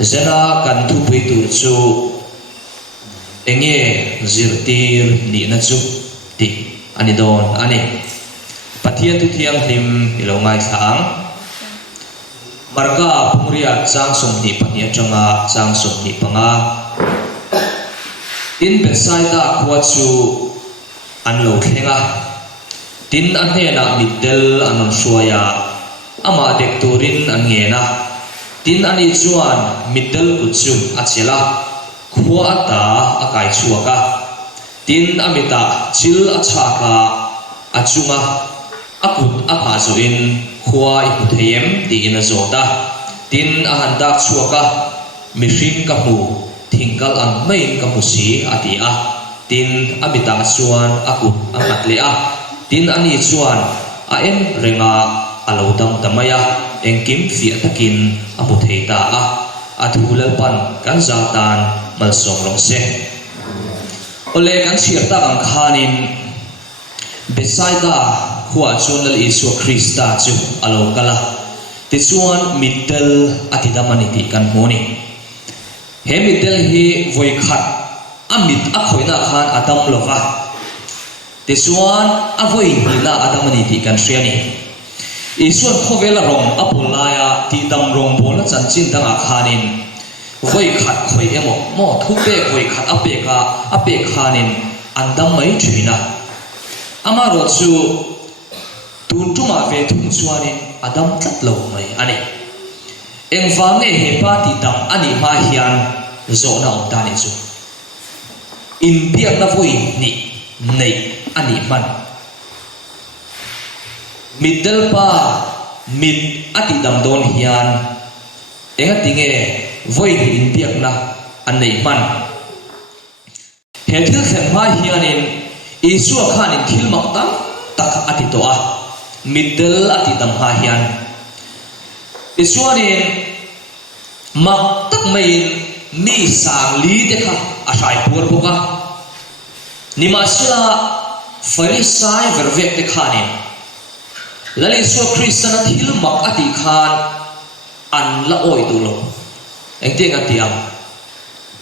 zena kan thu pui tur chu enge zirtir ni na chu ti ani don ani pathian tu thiang hlim ilongai sang marga pungria chang som ni pania changa chang som ni panga in Bethsaida khwa chu an lo thlenga tin an hena middel anon suaya ama dek turin an ngena tin ani chuan middel kuchum achela khwa ata akai chuaka tin amita chil achaka achunga akut akha zoin khwa iputheyem ti ina zota tin ahanda chuaka mihring ka mu thingkal ang main ka musi atia tin amita chuan akut angat lea tin ani chuan a en renga alodam tamaya engkim fi takin amutheita a athulal pan kan zatan malsong long se ole kan siar ta ang khanin Bethsaida khwa chunal Isu Krista chu alo kala ti chuan middel atidamani ti kan moni he middel hi voi khat amit akhoina khan adam lova ti chuan avoi hila adamani ti kan hriani Isu khovela rom apolaya ti dam rom bola chanchin dang akhanin voi khat khoi emo mo thupe voi khat ape khanin andam mai thina amaro chu tuntuma ve thum chuanin adam tlatlo mai ani engwa nge he pa ti dam ani ma hian zona omdani chu in biak na voi ni nei ani man middel pa mid ati dam don hian enga tinge voi ni in biak na an nei man he thil khen ma hianin Isu khanin thil maktam tak ati toa middel ati dam ha hian isuanin mak tak main mi sang li te kha asai pur buka nimasila farisai vervek te khanin lali so kristana thil mak ati khan an la oi tu lo engteng atiam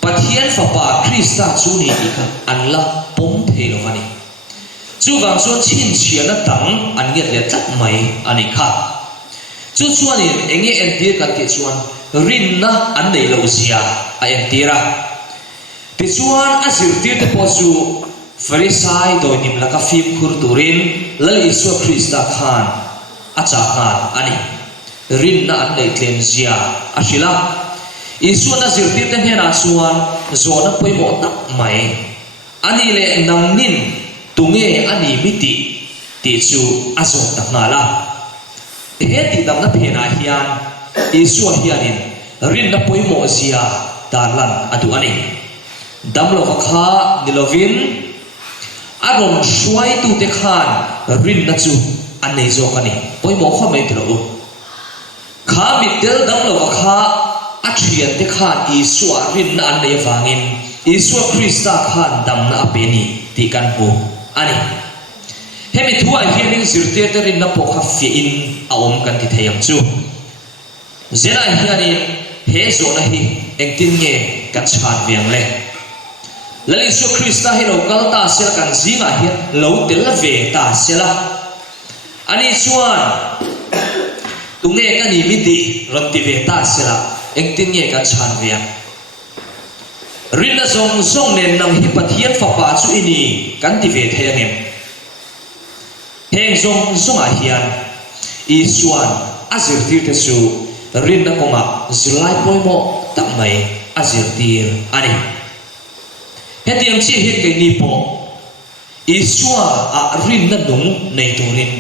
pathian fapa krista chu ni ti kha an la pom the lo ani chu wang chuan chin chiana tang an nge le tat mai ani kha chu chuan in enge entir kan ti chuan rin na an nei lo zia a entira ti chuan a zirtir te po chu farisai do nim la ka fim khur turin lal Isu Krista khan acha khan ani rin na an nei tlem zia ashila Isu na zirtir te hena chuan zona poimo tak mai ani le namnin tunge ani miti ti chu azok tak ngala he ti dam na phena hian Isu hianin rin na poimo zia darlan adu ani damlo kha nilovin aron shuai tu te khan rin na chu anei zo kani poimo kha mai tro kha mitel damlo kha atrian te khan Isu rin na anei wangin Isu Krista khan dam na apeni ti kan pu ani hemi thuai hianin zirte te rin na pokha fi in aom kan ti theyam chu zena hianin he zo na hi engtin nge kan chan viang le lali Isu Krista hi lo kal ta sel kan zinga hi lo tel ve ta sela ani chuan tunge kan ni miti ron ti ve ta sela engtin nge kan chan viang rin na zong nen nang hi pathian fapa chu ini kan ti ve theyangem heng zong a hian Isuan azirtir te chu rin na konga zulai poimo tak mai azirtir ani hetiang chi hi ke ni po Isua a rin na dung nei turin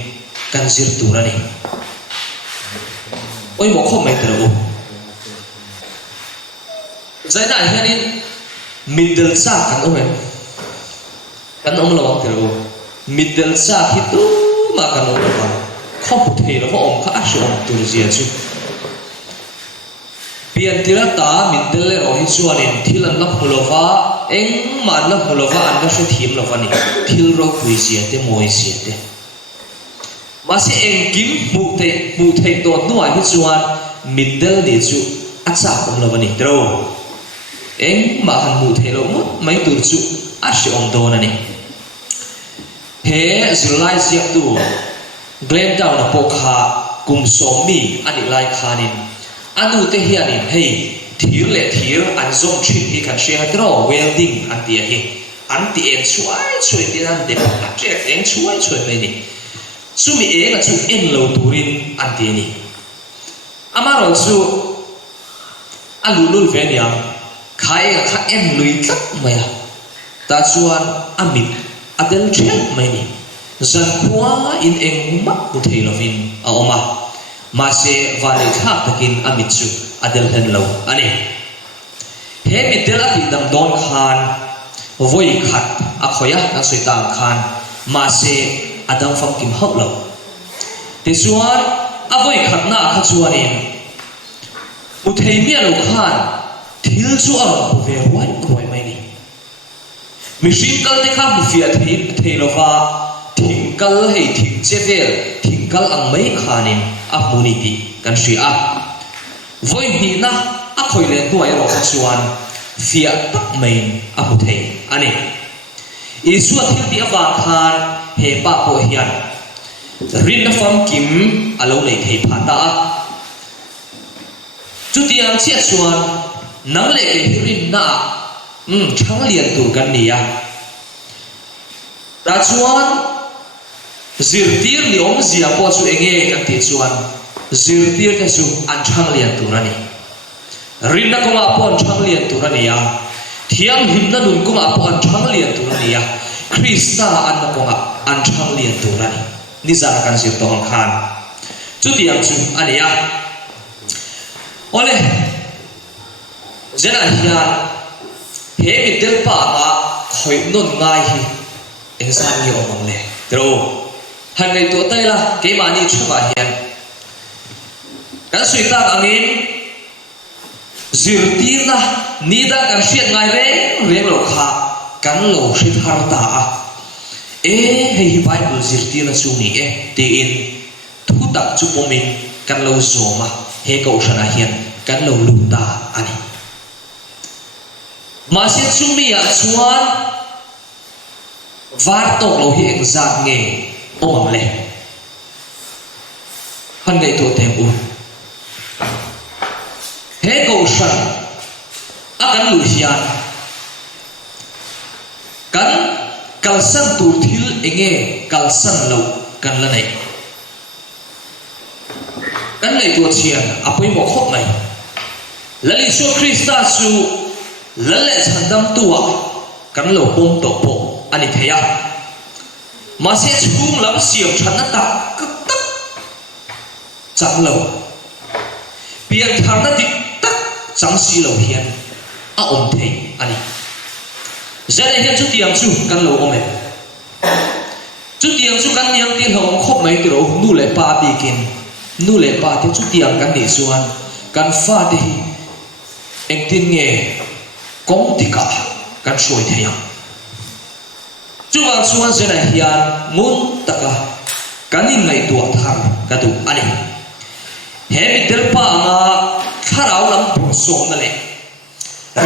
kan zir turani oi mo kho mai tro zaina hianin middle sa kan om lo tro middle sa hi tu ma kan om lo không thể nó có ông khác số ông tu gì chứ biên tira ta mình tên là rồi chuan in thilan na phulova eng man na phulova an ka se thim lo vani thil ro pui sia te moi sia te ma se eng kim mu thei to nuai hi chuan middle ni chu acha kum lo ni tro eng ma han mu thelo mu mai tur chu a si om don ani he zulai siap tu Glen down na pokha kum somi ani lai khanin anu te hianin hei thir le thir an zom thin hi kan share draw welding an tia hi an ti en chuai ti an de pa check en chuai mai ni sumi e ka chu en lo turin an ti ni amaro chu alulul venia khai kha en lui tak maya ta chuan amit adel chen mai ni zan khua in eng mak bu theilovin a oma ma se vale thak takin amit chu adel hen lo ani he mitel ati dam don khan voi khat a khoya na soitang khan ma se adam fam kim hok lo te chuan a voi khat na kha chuan in bu thei mi lo khan thil chu a ro ve wai kroi mai ni mihring kal te kha bu fia thei lova thingkal hei thing chevel thingkal ang mai khanin a muni ti kan ri a voi hi na a khoile tuai ro kha chuan fia tak mai a hu thei ani isu thil ti awa khan he pa ko hian rin na fam kim alo nei thei phata a chu ti ang chia chuan nang le ke rin na thang lian tur kan ni a ta chuan zirtir ni om zia po chu enge kan ti chuan zirtir te chu an thang lian tur ani rin na koma po an thang lian tur ani a thiam him na nun koma po an thang lian tur ani a krista an na koma an thang lian tur ani ni za kan sir to khan chu tiang chu ani a ole zena hian he mi del pa ma khoi non ngai hi eng san hi omang le tro han ngai to tai la ke ma ni chuwa hian kan sui ta angin zirtir na ni da kan siat ngai re lo kha kan lo hri thar ta a hei bible zirtir na chu ni te in thu tak chu pomin kan lo zoma he ko shana hian kan lo lu ta ani ma se chu mi a chuan var tok lo hi eng zat nge omang le han ngai to tem u he ko shan a kan lu hian kan kalsan tu thil enge kalsan lo kan la nei kan nei to chian apoi mo khop nai lali so krista su lale chandam tuwa kan lo pom to po ani theya ma se chung lam siam thana ta kak tak chang lo pian thana dik tak chang si lo hian a om thei ani zane hian chu tiang chu kan lo ome chu tiang chu kan niang tin hong khop mai ti ro nu le pa ti kin nu le pa ti chu tiang kan ni chuan kan fa ti eng tin nge kong ti ka kan soi theya chuang chuan zena hian ngun taka kanin ngai tua thar ka tu ani he mi del pa ma tharau lam por som na le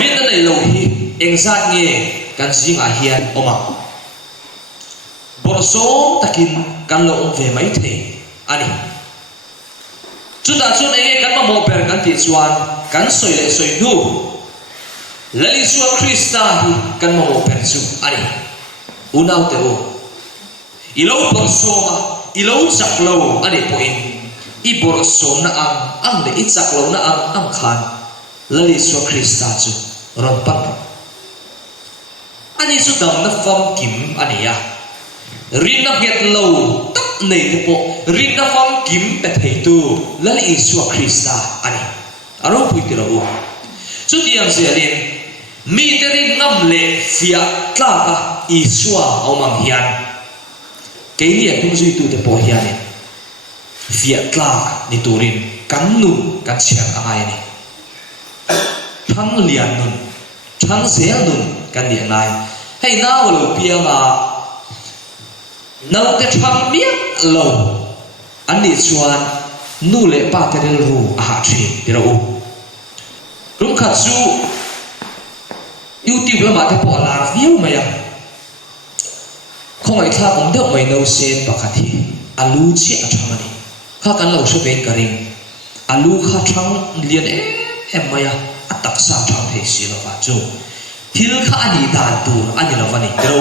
rin na nei lo hi engzat nge kan zinga hian oma bor som takin kan lo om ve mai the ani chu ta chu nei kan ma mo per kan ti chuan kan soi le soi nu lali su krista hi kan ma mo per chu ani unaw te o ilo bor soma ilo chak lo ani point i bor som na ang le i chak lo na ang khan lali su krista chu ron pat ani su dam na fam kim ani ya rin na het lo tak nei te po rin na fam kim pe thei tu lali su krista ani aro pui te ro chu tiang se rin mi te rin ngam le fia tla ka isua omang hian ke lia tung zui tu te po hian fia tla ni turin kan nu kan chiang angai ni thang lian nun thang zel nun kan ni ngai hei naw lo pia ma nau te thang miak lo ani chuan nu le pa te ru a ha thi ti ro rung khat chu YouTube lama te po alar view maya không ai thla om deuh mai no sen pakhathi alu chi athamani kha kan lo shepen karing alu kha thang lian em maya atak sa thang the si lo ba chu thil kha ani dan tur ani lo wani tro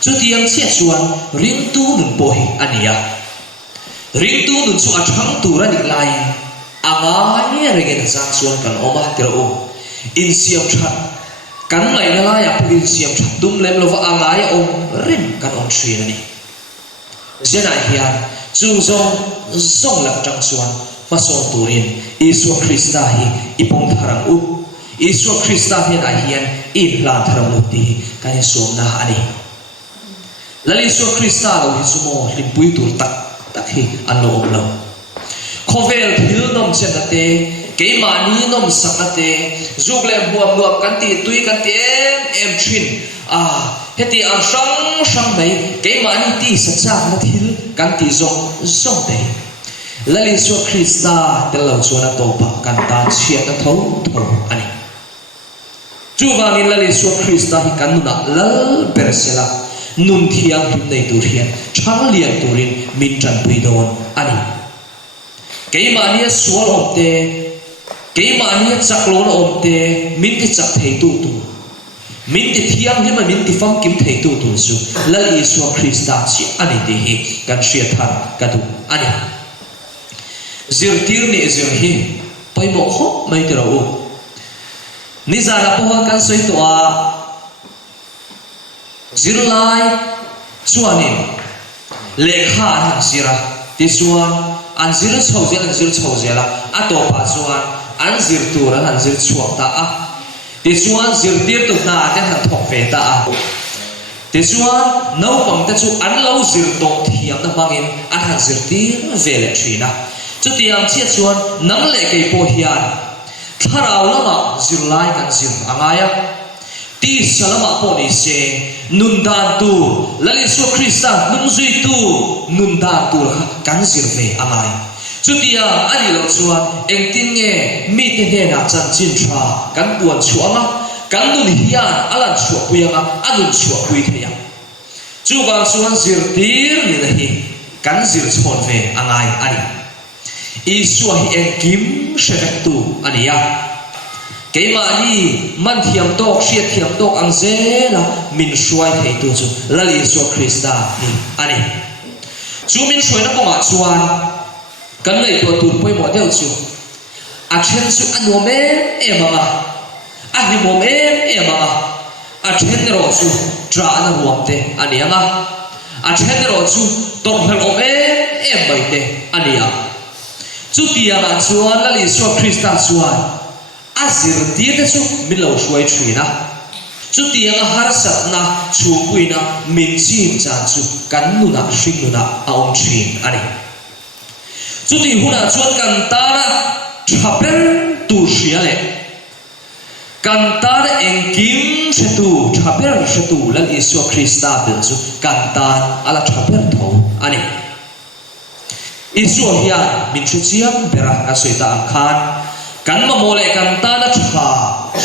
chu tiang che chuan ring tu nun po hi ania ring tu nun chu athang tur ani lai anga ni regen sang chuan kan oma tro in siam that kan ngai na la ya pin siam that tum lem lo wa anga ya om rim kan on thri ani zena hian chu zong lak tang chuan ma song turin Isu Krista hi ipong tharang u Isu Krista hi na hian in la tharang u ti kan som na ani lali Isu Krista lo hi sumo limpui tur tak hi an lo om lo khovel thil nom chen ate ke mani nom sakate zugle buam buam kan ti tui kan ti em thin heti ang sang mai ke mani ti sa chak na thil kan ti zong te lali Isu Krista telo chuan to pa kan ta chia na tho ani chu wangin lali Isu Krista hi kan na lal persela nun thiang him nei tur hian thang lian turin min tran pui don ani ke mani sual omte ke mani chaklon omte min ti chak thei tu min ti thiang hi ma min ti fam kim thei tu chu lali Isu Krista chi ani ti hi kan sia than ka tu ani zirtir ni zir hi pai mo kho mai tro ni za la po kan soi to a zir lai chuanin lekha han sira ti chuan an zir chhojela a to pa chuan an zir tur an zir chuak ta a ti chuan zir tir tu na te han thok ve ta a ti chuan no pang ta chu an lo zir tong thiam na mangin an han zir tir vele thina chu tiang chia chuan nang le kei po hian tharau lama zir lai kan zir angaya ti salama po ni se nun dan tu lali Isu Krista nun zui tu nun dan tu kan zir ve angai chu tia ani lo chuan engtin nge mi te ne na chan chin tha kan buan chuanga kan nun hian alan chuak puyanga anun chuak pui theya chu wang chuan zir tir ni na hi kan zir chhon ve angai ani Isu hi engkim shevek tu ania ke mani man thiam tok sia thiam tok ang zela min shuai thei tu chu lali Isu Krista ni ani chu min shuai na konga chuan kan nei to tur poi mo deu chu a then chu anu me emanga a ni mo me emanga a then ro chu tra na huamte ani anga a then ro chu tok hel o me em bai te ania chu tia na chuan lali Isu Krista chuan azir tia te chu min lo shuai thina chu tia nga har sat na chu puina min chin chan chu kan nu na hring nu na a om thin ani chu ti huna chuan kan ta na thaper tu hria le kan ta na engkim se tu thaper se tu lal Isu Krista bel chu kan ta ala thaper tho ani Isu hian min chu chiam bera ka soita ang khan kan ma mole kan ta na tha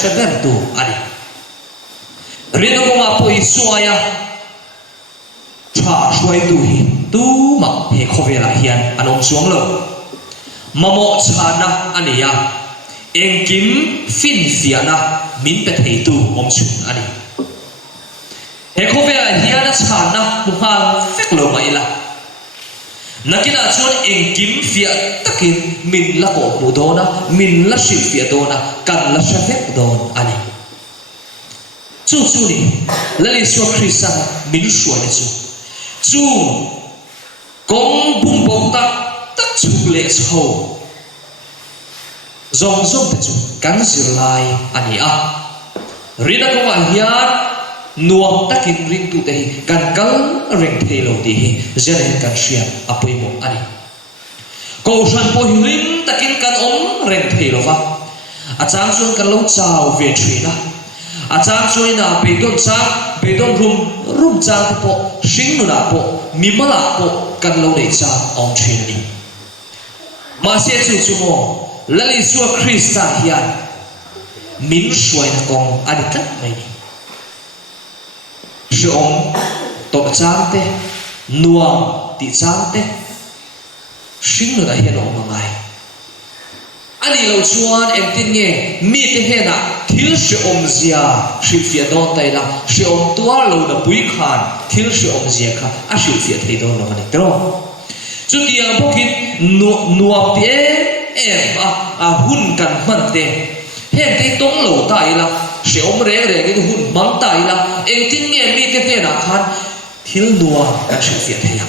sever tu ani rido ko ma po Isu aya tha shwai tu hi tu ma he khovela hian anom suang lo mamo chana ania engkim fin fiana min pe thei tu om chu ani he khovela hian chana muhal fek lo mai la nakina chuan engkim fia takin min la ko mu dona min la shi fia dona kan la shafek don ani chu ni lali Isu Krista min shuai ni chu kong bum bong tak chu le chho zong te chu kan zir lai ani a rina ko ma hian nuam takin ring tu te kan kal reng thelo ti hi zene kan shia apoi mo ani ko shan po hilim takin kan om reng thelo wa a chang chuan kan lo chau ve thina a chang chuan na be don rum chang po hring nu na po mimala po kan lo nei cha om thin ni ma se chu mo lali Isu Krista hian min suai na kong ani tat mai ni si om to chang te nuam ti chang te sing no da hian om ngai ani lo chuan em tin nge mi te he na thil si om zia si fia don tai la si om tua lo na pui khan thil si om zia kha a si fia thei don no ani tro chu tiang bokin nuam te em a hun kan man te hen te tong lo tai la si om re re ke hun mang tai la em tin nge mi te he na khan thil nuam ka si fia thei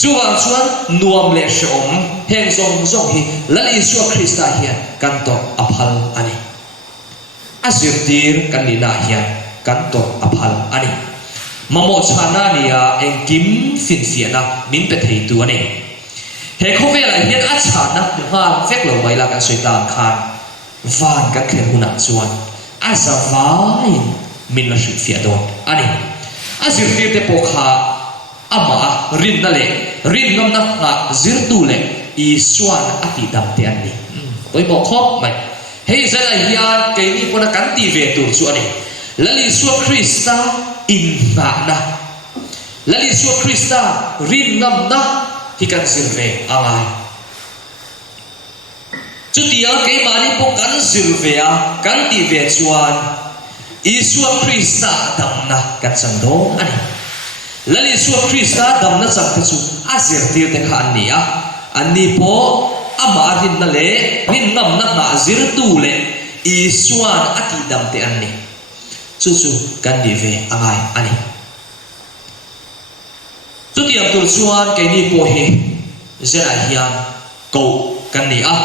chú vàng chuan nuam le si om heng zong zong hi lali Isua Krista hian kan to aphal ani azir tir kan ni na hian kan to aphal ani mamo chana nia eng kim fin fiana min pe thei tu ani he khove la hian a chana ngal fek lo mai la kan soitan khan van kan khen huna chuan azavain min la shi fia don ani azir tir te pokha ama rin na le rin ngam na nga zir tu le Isuan ati dam te ani poi mo khop mai hei zala hian ke ni pona kan ti ve tur chu ani lali Isua Krista in na lali Isua Krista rin ngam na hi kan zir ve angai chu tia ke mani po kan zir ve a kan ti ve chuan Isua Krista dam na kan sang do ani lali Isua Krista dam na chang te chu azir tir te kha ani a ani po ama rin na le rin ngam na nga zir tu le Isuan ati dam te ani chu kan di ve angai ani chu tiam tur chuan ke ni po hi zera hian ko kan ni a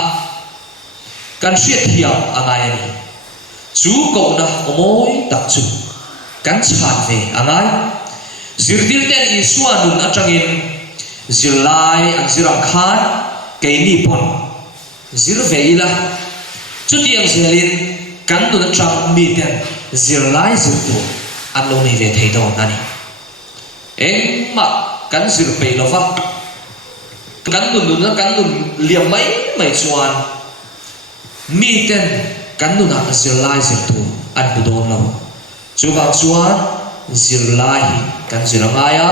kan hriat hiam angai ani chu ko na omoi tak chu kan chan ve angai zirtir ten Isuan nun atangin zirlai an zirang khan kei ni pon zir veila chu tiang zelin kan nun atang mi ten zirlai zir tu an lo nei ve thei don ani eng ma kan zir pe lo fa kan nun liam mai chuan mi ten kan nun a zirlai zir tu an hu don lo chu ba chuan zirlai kan zirangaya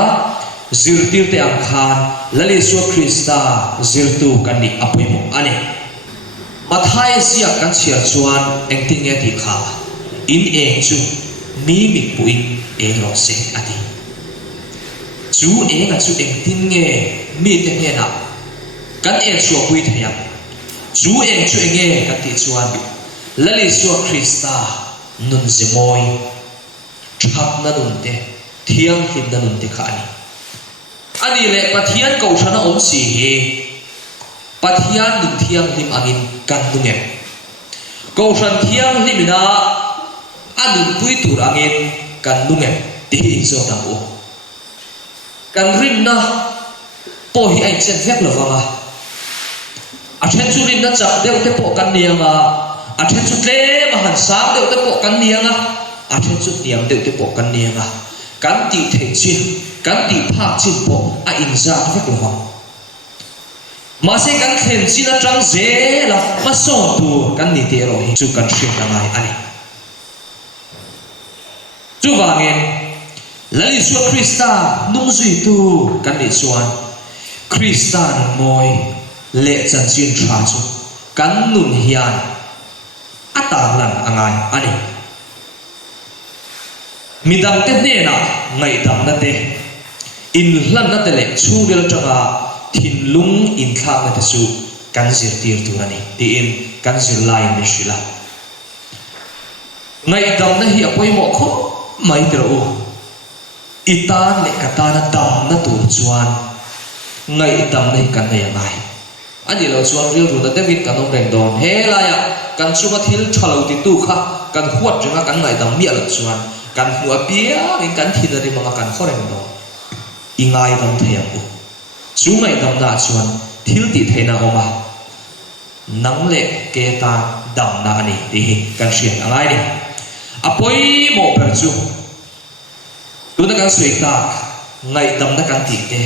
zirtir te ang khan lali Isua Krista zirtu kan ni apoy mo ani mathai sia kan chia chuan eng tin nge ti kha in eng chu mi mit puin eng lo se ati chu eng a chu eng tin nge mi te he na kan eng chu pui thaya chu eng chu enge kan ti chuan lali Isua Krista nun zimoi thap na nun te thiang him na nun te kha ani le pathian ko thana om si he pathian nun thiang him angin kan nunge ko than thiang him na anun pui tur angin kan nunge ti hi zo tam o kan rin na po hi ai chen vek lo wanga a then chu rin na chak deu te po kan nianga a then chu tle ma han sang deu te po kan nianga a then chu niang deu te po kan nianga kan ti thei chin kan ti phak chin po a in za vek lo wang ma se kan khen chin a tang ze la ma so tu kan ni te ro hi chu kan hrim na ngai ani chu wangin lali Isua Krista nung zui tu kan ni chuan Krista moi le chan chin tha chu kan nun hian atar lan angai ani midang te ne na ngai dam na te in hlan na te le chu rel tanga thin lung in thlang na te su kan zir tir tu ani ti in kan zir lai mi shila ngai dam na hi apoi mo kho mai tro itan le katana dam na tu chuan ngai dam nei kan nei ngai ani lo chuan ril ru na te win kan ong reng don he la ya kan chu ma thil thalo ti tu kha kan huat ringa kan ngai dam mi ala chuan kan hua pia ring kan thil ri manga kan khoreng do ingai dam thayam u chu ngai dam na chuan thil ti theina oma nang le ke ta dam na ani ti hi kan hriat angai ni apoi mo per chu tu na kan sui ta ngai dam na kan ti te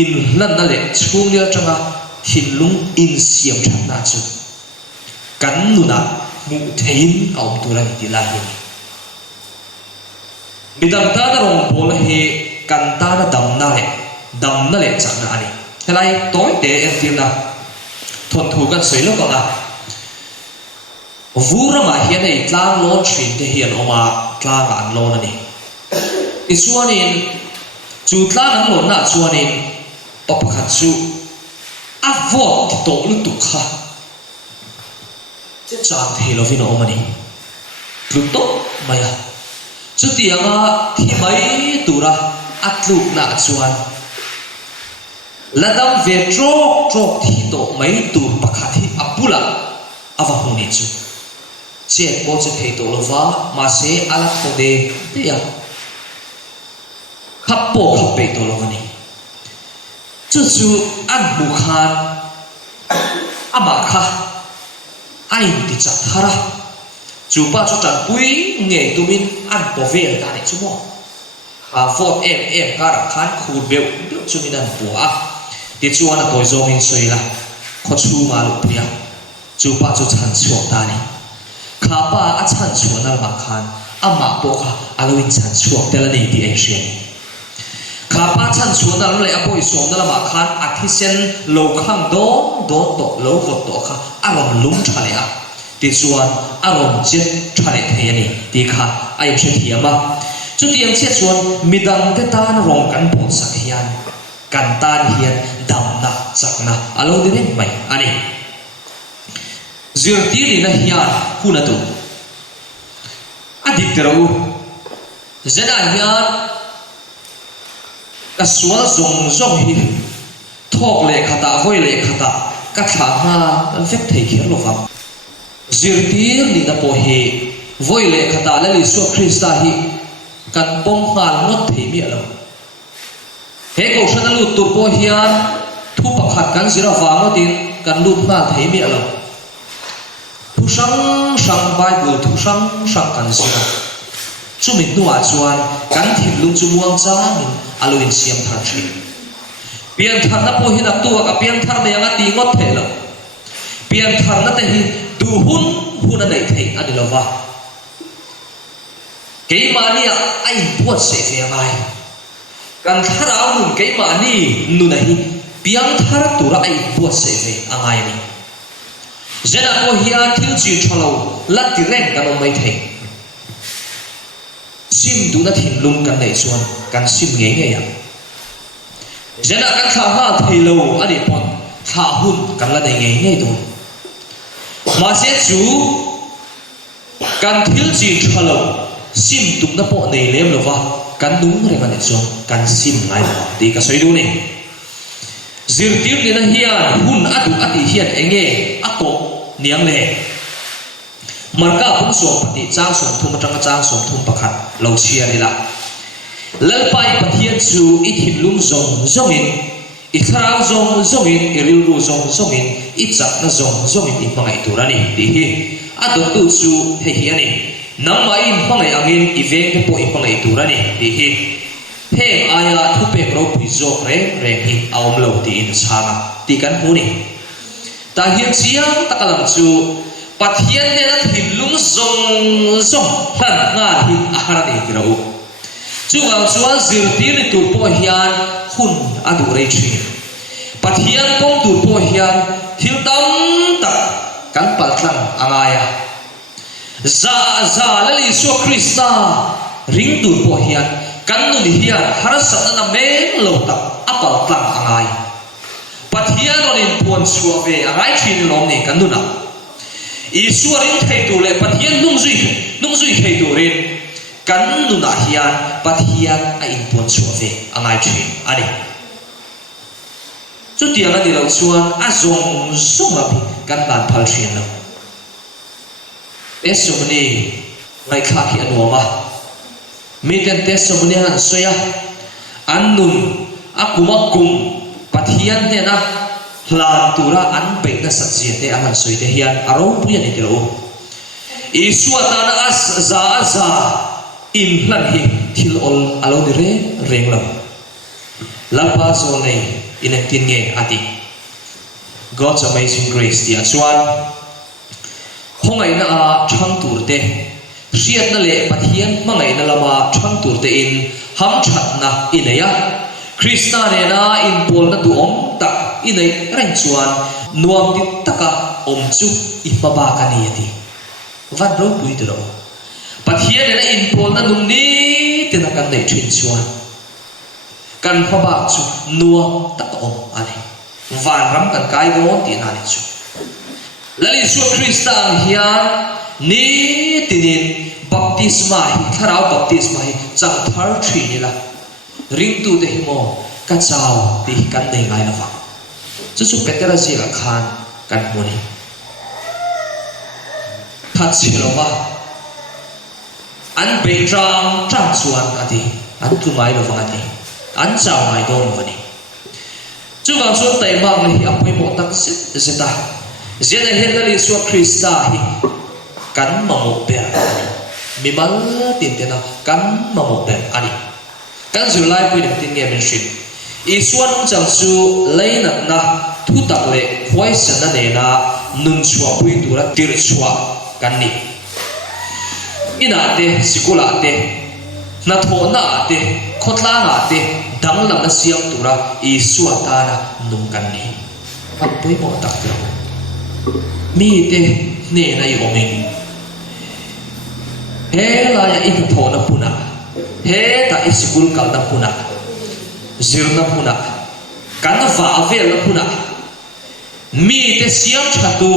in hlan na le chung lia changa thin lung in siam than na chu kan nu na mu thein aum turan tilahin midam ta na rong bol he kan ta na dam na le chak na ani helai toy te em tim na thon thu kan soi lo ka vura ma hian ei tlang lon thin te hian oma tlang an lon ani isuanin chu tlang an lon na chuanin papakhat chu a vot to lu tu kha che chang thei lo vin omani lu to maya chu tianga thi mai tura atluk na chuan ladam ve trok thi to mai tur pakhat hi apula awa huni chu che po che thei to lova ma se ala khode te ya khappo khappe to lovani chu an bu khan ama kha ai ti chak thara chu pa chu tan pui nge tumin an po vel ta ni chu mo ha vot em ka ra khan khu beu chu min an pu a ti chu an toy zo min soi la kho chu ma lu pria chu pa chu chan chu ta ni kha pa a chan chu na ma khan ama po kha alwin chan chu te la ni ti ai shen kha pa chan chu na le a poi som na ma khan a thi sen lo khang do to lo vot to kha arom lum thale a ti chuan arom jet thale thei ani ti kha ai che thiama chu tiang che chuan midang te tan rong kan po sak hian kan tan hian dam na chak na alo dire mai ani zirti ni na hian huna tu adik tero zena hian ka sual zong hi thok le khata voi le khata ka thla ha vek thei khir lo va zirtir ni na po he voi le khata le li so krista hi kan bom ngal ngot thei mi alo he ko sana lu tur po hian thu pakhat kan zira wango tin kan lut ngal thei mi alo thu sang bible thu sang kan zira chu min nuwa chuan kan thim lung chu muang cha min aloin siam thar thi pian thar na po hi na tu ka pian thar me anga ti ngot the lo pian thar na te hi du hun nei thei ani lo wa ke mani ai buat se fe mai kan tharau nun ke mani nu na hi pian thar tu ra ai buat se fe angai ni zena ko hian thil chi thalo la ti reng kan mai thei sim du na thin lum kan nei chuan kan sim nge ya zena kan tha ha thei lo ani pon tha hun kan la nei nge tu ma se chu kan thil chi thalo sim tu na po nei lem lo wa kan dung re kan chuan kan sim ngai ti ka soi du ni zirtir ni na hian hun atu ati hian enge ako niang le marka pun so pati chang som thum atanga chang som thum pakhat lo chia ni la lalpai pathian chu i thim lum zong in i tharau zong in i ril ru zong in i chak na zong in i mangai turani ti hi ador tu chu he hi ani nang mai mangai angin i veng te po i mangai turani ti hi theng aya thu pe ro pui zo re hi aum lo ti in changa ti kan hu ni ta hian chiang takalam chu pathian ne na thim lum zong hlan nga hi ahara ni kiro chuang chuan zirtir ni tur po hian hun adu rei thi pathian kong tur po hian thil tam tak kan paltlang angaya za lali so krista ring tur po hian kan nu ni hian harasat na men lo tak apal tlang angai pathian ronin puan chuwa ve angai thin lom ni kan nu na isuarin thei tu le pathian nung zui thei tu rin kan nu na hian pathian a in puan chuwa ve angai thin ani chu tiang ani lo chuan a zong a kan ban phal thin lo testimony ngai kha ki anoma miten testimony han soya annun akumakum pathian ne na hlan tura an pe na satje te ahan soi te hian aro puya ni telo isu atana as za in hlan hi thil ol alo ni reng lo lalpa zo nei in tin nge ati God's amazing grace ti chuan khongai na a thang tur te riat na le pathian mangai na lama thang tur te in ham that na ineya Krista ne na in pol na tu om tak inei reng chuan nuam ti taka om chu i paba ka ni ati van ro pui tu ro pathian ne na in pol na nung ni te na kan nei thin chuan kan paba chu nuam tak om ani van ram kan kai go ti na ni chu lali su Krista ang hian ni tinin baptisma hi tharau baptisma hi chang thar thri ni la ring tu te mo ka chao ti kan nei ngai na wa chu petera si la khan kan muni that siloma an be trang chuan ati an tu mai lo wa ati an chao mai don wa ni chu wang chuan tai mak ni apoi mo tak zeta zena hendali su Krista hi kan mamu ber mi mal tin te na kan mamu ber ani kan zulai pui ding tin nge min shin i suan chang chu leina na thu tak le khoi san na ne na nun chua pui tu ra tir chua kan ni ina te sikula te na tho na te khotla na te dang lam na siam tu ra i suwa ta na nung kan ni pat pui mo tak tu mi te ne na i oming he la ya i tho na puna he ta isikul kal na puna zir na puna kan va avel na puna mi te siam thatu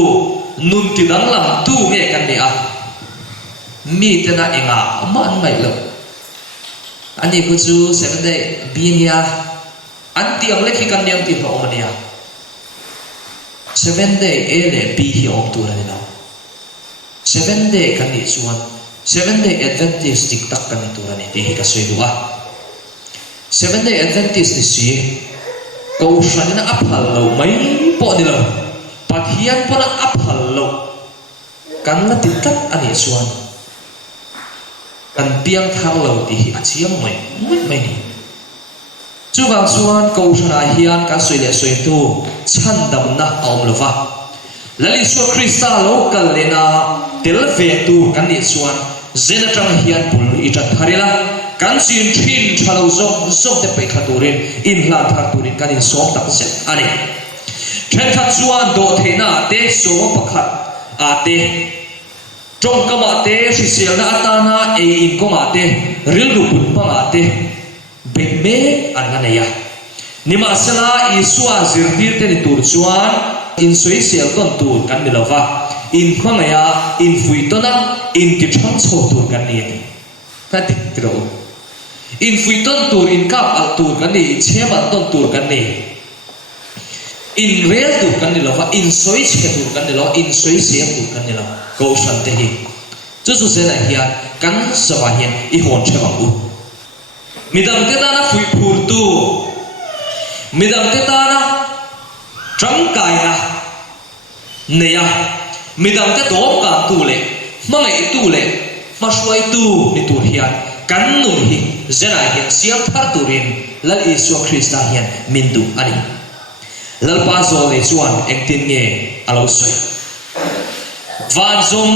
nun ti dang lam tu nge kan ni a mi te na enga man mai lo ani ku chu 7 day binia anti ang lekhi kan niam ti ho mania 7 day ele bi hi om tu ra ni la 7 day kan ni chuan 7 day Adventist tik tak kan tu ra ni te hi ka soi duwa 7 day Adventist ni si ko shan na aphal lo mai po ni lo pathian po na aphal lo kan na tikat ani chuan kan piang thang lo ti hi achiam mai mai ni chu wang chuan ko shan a hian ka soi le soi tu chan dam na om lova lali su Krista lo kal le na tel ve tu kan ni chuan zena tang hian pul i ta tharila kan sin thin thalo zong te pe khaturin in la thaturin kan in som tak se ani then khat chuan do theina te so pakhat a te trong kama te sisial na atana e in koma te ril ru pun panga te be me an na ya nima sala isua zirtir te ni tur chuan in soi sial ton tur kan ni lova in khangaya in fuitona in ti thang chho tur kan ni ka tik tro in fuiton tur in kap al tur kan ni chema ton tur kan ni in real tur kan ni lova in soi che tur kan ni lo in soi sial tur kan ni lo ko san te hi chu se na hian kan sawa hian i hon che bang u midam te ta na fui phur tu midam te ta na trăng kai na neya midam te dom ka tu le mangai tu le ma suai tu ni tu hian kan nun hi zena hian siam thar turin lal Isu Krista hian mindu ani lal pa zo le chuan ektin nge alo soi van zong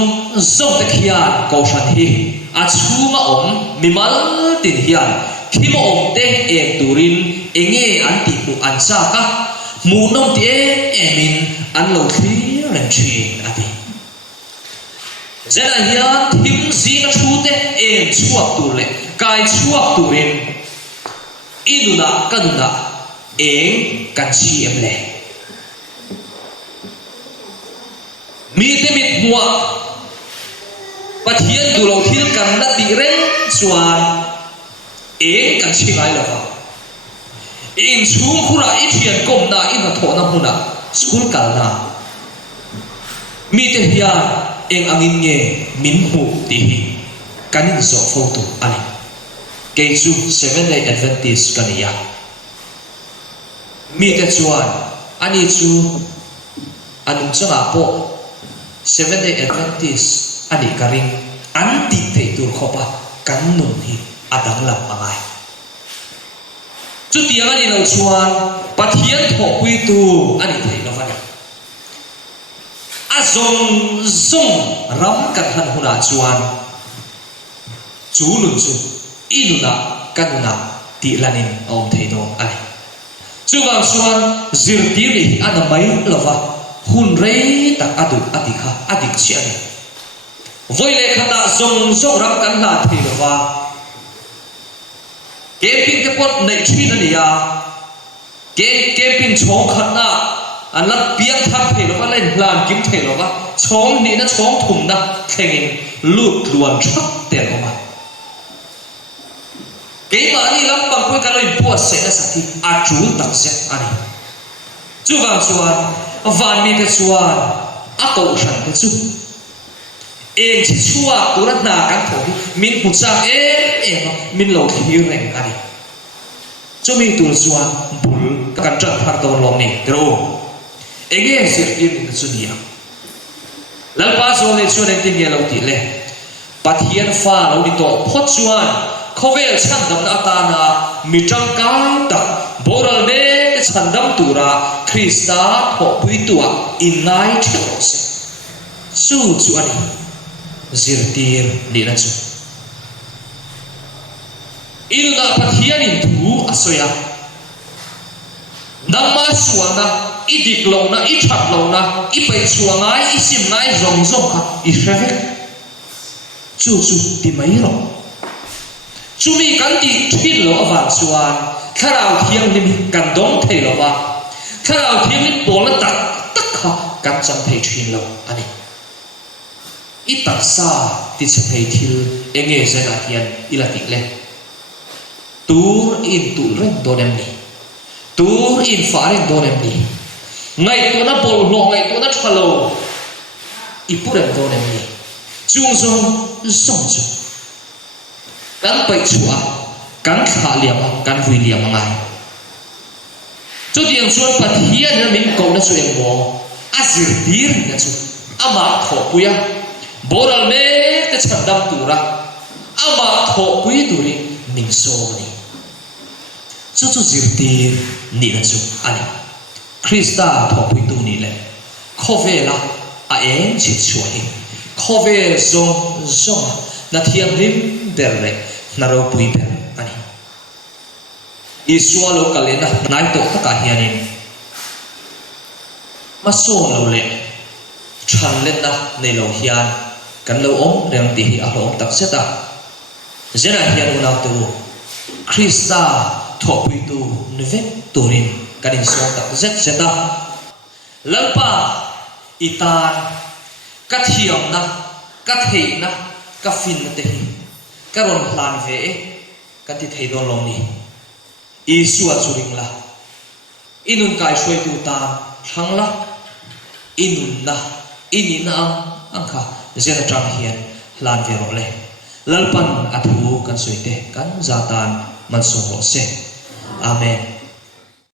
te khian ko shan hi a chuma om mimal tin hian khimo om te ek turin enge an ti pu an sa ka mu nom ti emin an lo thri ren thin ati zena hian thim zi na thu te em chuak tur le kai chuak turin inuna kanuna eng kan chi em le mi te mit muwa pathian du lo thil kan na ti reng chuan eng kan chi ngai lo in chung khura i thian kom na in na thona huna school kal na mi te hian eng angin nge min hu ti hi kanin zo photo ani ke chu 7 day Adventist kania mi te chuan ani chu anung changa po 7 day Adventist ani karing anti te tur khopa kan nun hi adang lam angai chu tiang ani lo chuan pathian tho pui tu ani te lo van azong zong ram kan han huna chuan chu nun chu inuna kanuna ti lanin om theino ai chuwang chuan zirtir ni anamai lova hun rei tak adu atikha adik chi ani voile khata zong zong ram kan la theilova camping te pot nei thin ani ya camping chong khatna anlat piang thak theilova len hlan kim theilova chong ni na chong thum na thengin lut luan thak teloma cái mà đi lắm bằng cái lời bùa sẽ là gì à chú tặng sẽ anh chú vàng chuan vàng mi cái chuan à cầu sản cái chú em chỉ chua tôi đã nà cắn thổi mình hụt ra em mình lâu thì rèn anh cho mình tụi chuan bùn cắn trận phát đầu lòng này rồi em nghe sự yên cái chú đi à lần ba chuan này chuan em tin nghe lâu thì lên bắt hiền pha lâu đi tổ phốt chuan khovel chan dam na ta na mi tang kai tak boral me ke chan dam tura Krista tho pui tua in ngai thelo se su chu ani zirtir ni na chu il na pathian in thu asoya namma suana idik lo na I that lo na I pai chuangai I sim ngai zong zong kha I hreve chu ti mai ro chumi kan ti thin lo awan chuan kharau thiang lim kan dong thei lo wa kharau thiang lim bol la tak tak kha kan cham thei thin lo ani I tak sa ti che thei thil enge zena hian ila ti le tur in tu reng do nem ni tur in fa reng do nem ni ngai to na bol lo ngai to na thalo I pu reng do nem ni chung zong song chu kan pai chua kan kha liam kan vui liam ngai chu tiang chuan pathian na min ko na chu em mo azir dir na chu ama tho puya boral me te chandam tura ama tho pui turi ning so ni chu zir dir ni na chu ani Krista tho pui tu ni le khovela a en chi chua hi khove zong zong na thiam lim derle naro pui ber ani isua lo kalena nai to taka hianin maso lo le than le na nei lo hian kan lo om reng ti hi a lo tak seta zena hian una tu Krista tho pui tu neve turin kanin so tak zet seta lalpa itan ka thiam na ka thei na ka fin na te hi karon plan ve ka ti thei don long ni Isua churing la inun kai shoi tu ta thang la inun na inina ang kha zena tram hian lan ve ro le lalpan athu kan soite kan zatan man so ro se amen